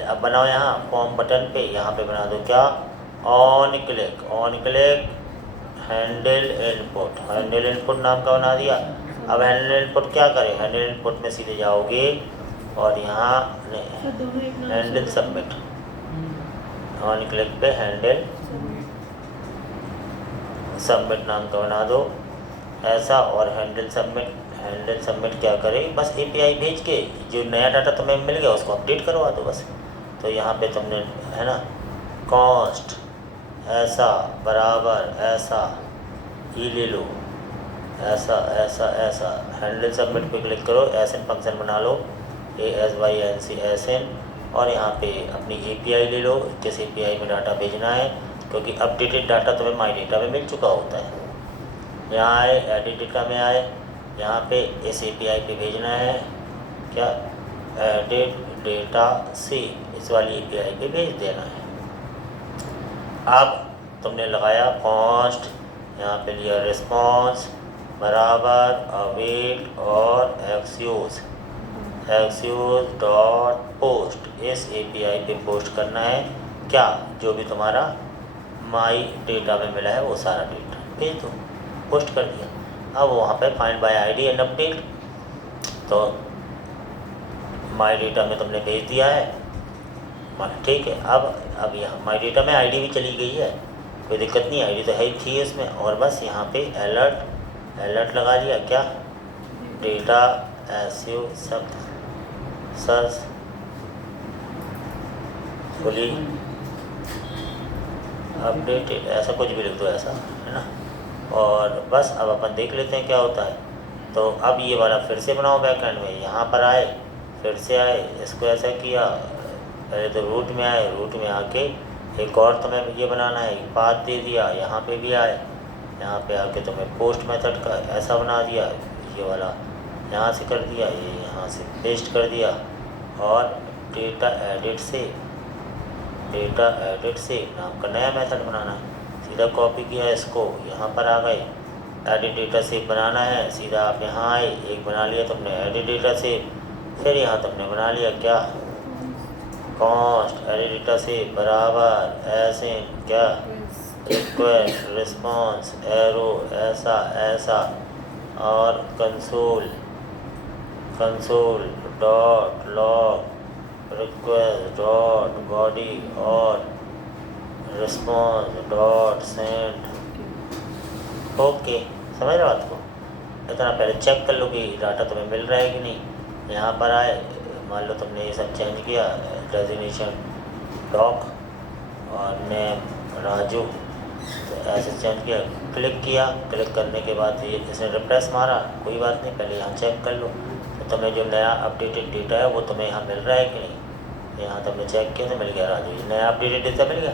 अब बनाओ यहाँ फॉर्म बटन पे, यहाँ पे बना दो क्या, ऑन क्लिक हैंडल इनपुट नाम का बना दिया। अब हैंडल इनपुट क्या करें, हैंडल इनपुट में सीधे जाओगे और यहाँ हैंडल सबमिट, ऑन क्लिक पे हैंडल सबमिट नाम का बना दो ऐसा। और हैंडल सबमिट क्या करें, बस एपीआई भेज के जो नया डाटा तुम्हें मिल गया उसको अपडेट करवा दो बस। तो यहाँ पे तुमने है ना कॉस्ट ऐसा बराबर ऐसा ई ले लो, ऐसा ऐसा ऐसा, हैंडल सबमिट पे क्लिक करो, एसएन फंक्शन बना लो, ASYNC एसएन, और यहाँ पे अपनी एपीआई ले लो, किस एपीआई में डाटा भेजना है, क्योंकि अपडेटेड डाटा तुम्हें माई डेटा में मिल चुका होता है। यहाँ आए एडिट डेटा में आए, यहाँ पे इस एपीआई पे भेजना है क्या, एडिट डेटा से इस वाली एपीआई पे भेज देना है। अब तुमने लगाया कॉस्ट, यहाँ पे लिया रिस्पॉन्स बराबर अवेट और एक्सयूज डॉट पोस्ट, इस एपीआई पे पोस्ट करना है क्या, जो भी तुम्हारा माई डेटा में मिला है वो सारा डेटा भेज दो, पोस्ट कर दिया। अब वहाँ पे find by ID and update, तो माई डेटा में तुमने भेज दिया है, ठीक है। अब यहाँ माई डेटा में आईडी भी चली गई है, कोई दिक्कत नहीं, आईडी तो है ही थी इसमें। और बस यहाँ पे अलर्ट लगा लिया क्या, डेटा एसयू सब सर्च फुली अपडेटेड, ऐसा कुछ भी लिख दो ऐसा, है ना। और बस अब अपन देख लेते हैं क्या होता है। तो अब ये वाला फिर से बनाओ बैकएंड में, यहाँ पर आए, फिर से आए, इसको ऐसा किया, पहले तो रूट में आए, रूट में आके एक और तुम्हें ये बनाना है, पाथ दे दिया, यहाँ पे भी आए, यहाँ पे आके तुम्हें पोस्ट मेथड का ऐसा बना दिया, ये वाला यहाँ से कर दिया, ये यहाँ से पेस्ट कर दिया, और डेटा एडिट से नाम का नया मेथड बनाना है। सीधा कॉपी किया इसको, यहाँ पर आ गए, एडिट डेटा से बनाना है, सीधा आप यहाँ आए, एक बना लिया तुमने एडिट डेटा से, फिर यहाँ तुमने बना लिया क्या, कॉन्स्ट एडिट डेटा से बराबर ऐसे क्या, रिक्वेस्ट रिस्पॉन्स एरो ऐसा और console dot log request dot body और रिस्पॉन्स डॉट सेंड। ओके, समझ रहे हो बात को? इतना पहले चेक कर लो कि डाटा तुम्हें मिल रहा है कि नहीं। यहाँ पर आए, मान लो तुमने ये सब चेंज किया, डेजिग्नेशन डॉग और नेम राजू, तो ऐसे चेंज किया, क्लिक किया, क्लिक करने के बाद ये इसने रिफ्रेश मारा, कोई बात नहीं, पहले यहाँ चेक कर लो तो तुम्हें जो नया अपडेटेड डेटा है वो तुम्हें यहाँ मिल रहा है कि नहीं। यहाँ तुमने चेक किया तो मिल गया राजू, ये नया अपडेटेड डेटा मिल गया।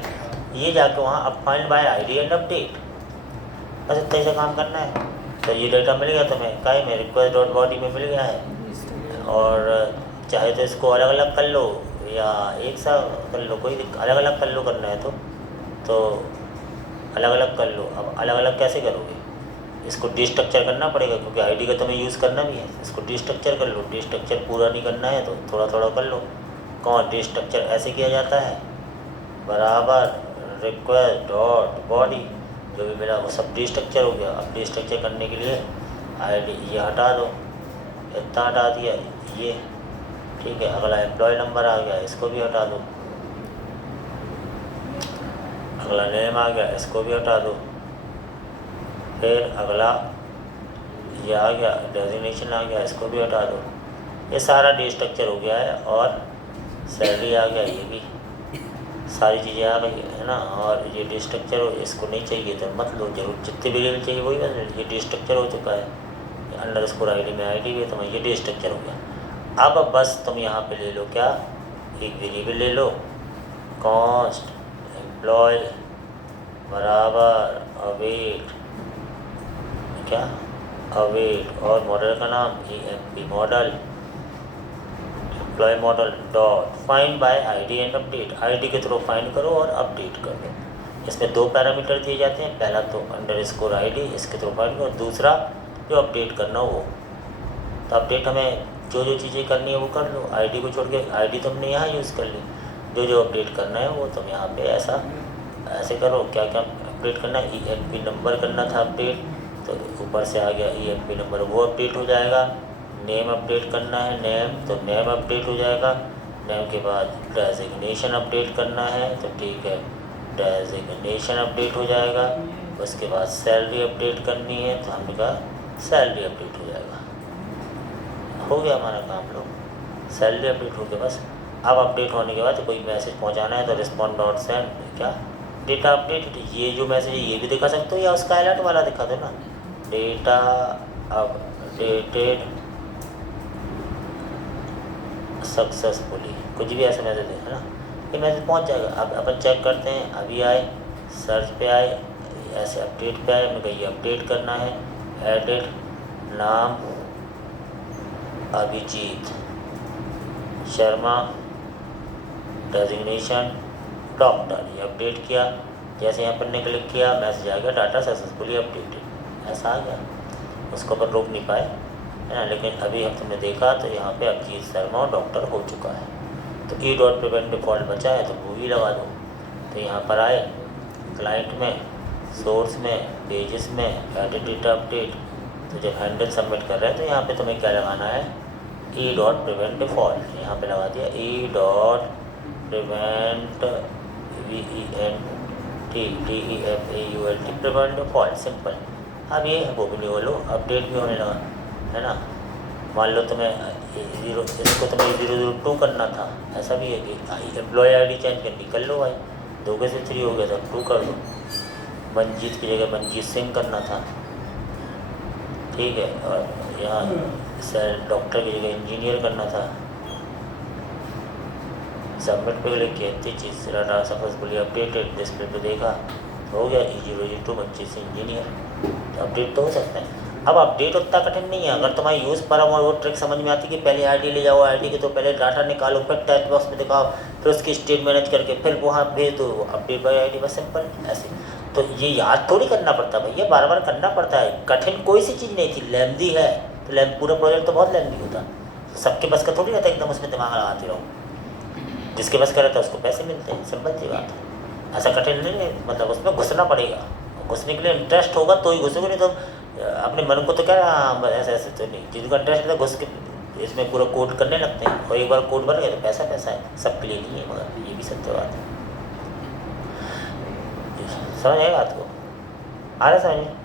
ये जाके वहाँ अब find by ID and update, बस इतना ही से काम करना है। तो ये डेटा मिल गया तुम्हें, काहे में रिक्वेस्ट डॉट बॉडी में मिल गया है। और चाहे तो इसको अलग अलग कर लो या एक साथ कर लो, कोई अलग अलग कर लो, करना है तो अलग अलग कर लो। अब अलग अलग कैसे करोगे, इसको डिस्ट्रक्चर करना पड़ेगा क्योंकि आईडी का तुम्हें यूज़ करना भी है। इसको डिस्ट्रक्चर कर लो, डिस्ट्रक्चर पूरा नहीं करना है तो थोड़ा थोड़ा कर लो। कौन डिस्ट्रक्चर ऐसे किया जाता है, बराबर रिक्वेस्ट डॉट बॉडी, जो भी मिला वो सब डिस्ट्रक्चर हो गया। अब डिस्ट्रक्चर करने के लिए आईडी ये हटा दो, इतना हटा दिया ये, ठीक है। अगला एम्प्लॉय नंबर आ गया, इसको भी हटा दो। अगला नेम आ गया, इसको भी हटा दो। फिर अगला ये आ गया, डेजिग्नेशन आ गया, इसको भी हटा दो। ये सारा डिस्ट्रक्चर हो गया है। और सैलरी आ गया, ये भी सारी चीज़ें आ गई है ना। और ये डिस्ट्रक्चर हो, इसको नहीं चाहिए तो मत लो, जरूर जितने वेरिएबल चाहिए वही बस, ये डिस्ट्रक्चर हो चुका है। अंडर स्कोर आई डी में आई डी भी है, तो ये डिस्ट्रक्चर हो गया। अब बस तुम यहाँ पे ले लो क्या, एक वेरिएबल ले लो, कॉस्ट एम्प्लॉय बराबर अवेट क्या, अवेट और मॉडल का नाम EMP model, employ model dot find by ID and update. ID के थ्रू फाइंड करो और अपडेट कर दो। इसमें दो पैरामीटर दिए जाते हैं, पहला तो अंडर स्कोर आई डी, इसके थ्रू फाइंड करो, दूसरा जो अपडेट करना हो वो। तो अपडेट हमें जो जो चीज़ें करनी है वो कर लो, आईडी को छोड़ के। आईडी तुमने यहाँ यूज़ कर ली, जो जो अपडेट करना है वो तुम यहाँ पे ऐसे करो। क्या क्या अपडेट करना है, EMP नंबर करना था अपडेट, तो ऊपर से आ गया EMP नंबर, वो अपडेट हो जाएगा। नेम अपडेट करना है, नेम तो नेम अपडेट हो जाएगा। नेम के बाद डेजिग्नेशन अपडेट करना है तो ठीक है, डेजिग्नेशन अपडेट हो जाएगा। उसके बाद सैलरी अपडेट करनी है तो हमने कहा सैलरी अपडेट हो जाएगा। हो गया हमारा काम लोग, सैलरी अपडेट हो गया बस। अब अपडेट होने के बाद कोई मैसेज पहुंचाना है तो रिस्पॉन्ड डॉट सेंड क्या, डेटा अपडेट। ये जो मैसेज है ये भी दिखा सकते हो या उसका अलर्ट वाला दिखा दो ना, डेटा अपडेटेड सक्सेसफुली, कुछ भी ऐसा मैसेज है ना, ये मैसेज पहुंच जाएगा। अब अपन चेक करते हैं, अभी आए, सर्च पे आए, ऐसे अपडेट पे आए, हमने कहा ये अपडेट करना है। एडिट नाम अभिजीत शर्मा, डेजिग्नेशन डॉक्टर, ये अपडेट किया। जैसे यहाँ पर ने क्लिक किया, मैसेज आ गया डाटा सक्सेसफुली अपडेटेड, ऐसा आ गया। उसको अपन रोक नहीं पाए है ना, लेकिन अभी हम तुमने देखा तो यहाँ पे अभिजीत शर्मा और डॉक्टर हो चुका है। तो ई डॉट प्रिवेंट डिफॉल्ट बचा है तो वो भी लगा दो। तो यहाँ पर आए, क्लाइंट में, सोर्स में, पेजेस में, एडिट डेटा अपडेट, तो जब हैंडल सबमिट कर रहे हैं तो यहाँ पे तुम्हें क्या लगाना है, ई डॉट प्रिवेंट डिफॉल्ट, यहाँ पे लगा दिया E dot prevent VENT prevent default, simple. अब ये वो भी नहीं बोलो, अपडेट भी होने लगा है ना। मान लो तुम्हें इसको तुम्हें 002 करना था, ऐसा भी है कि एम्प्लॉय आई डी चेंज करनी, कर लो भाई, 2 के से 3 हो गया था, 2 कर दो। मनजीत की जगह मनजीत सिंह करना था, ठीक है। और यहाँ सर डॉक्टर की जगह इंजीनियर करना था। सबमिट पे क्लिक किया, इतनी चीज़ डाटा सक्सेसफुली अपडेटेड डिस्प्ले पे देखा, तो हो गया E002 मनजीत सिंह इंजीनियर। तो अपडेट तो हो सकता है। अब अपडेट उतना कठिन नहीं है, अगर तुम्हारी यूज़ पर और वो ट्रिक समझ में आती कि पहले आईडी ले जाओ, आईडी के तो पहले डाटा निकालो, फिर टेक्स्ट बॉक्स में दिखाओ, फिर उसकी स्टेट मैनेज करके फिर वहाँ भेज दो अपडेट बाई आईडी, बस सिंपल ऐसे। तो ये याद थोड़ी करना पड़ता भैया, बार बार करना पड़ता है, कठिन कोई सी चीज़ नहीं थी। लैम्दी है तो पूरा प्रोजेक्ट तो बहुत लैम्दी होता, सबके बस का थोड़ी रहता एकदम उसमें दिमाग लगाते रहो, जिसके बस का रहता है उसको पैसे मिलते हैं, सिंपल सी बात है। ऐसा कठिन नहीं है, मतलब उसमें घुसना पड़ेगा, घुसने के लिए इंटरेस्ट होगा तो ही घुसोगे, नहीं तो अपने मन को तो क्या ऐसे ऐसे तो नहीं, जिनका इंटरेस्ट है घुस के इसमें पूरा कोड करने लगते हैं, और एक बार कोड बन गया तो पैसा पैसा है, सबके लिए नहीं है, मगर ये भी सत्य बात है। समझ आएगा आपको? आ रहा समझ?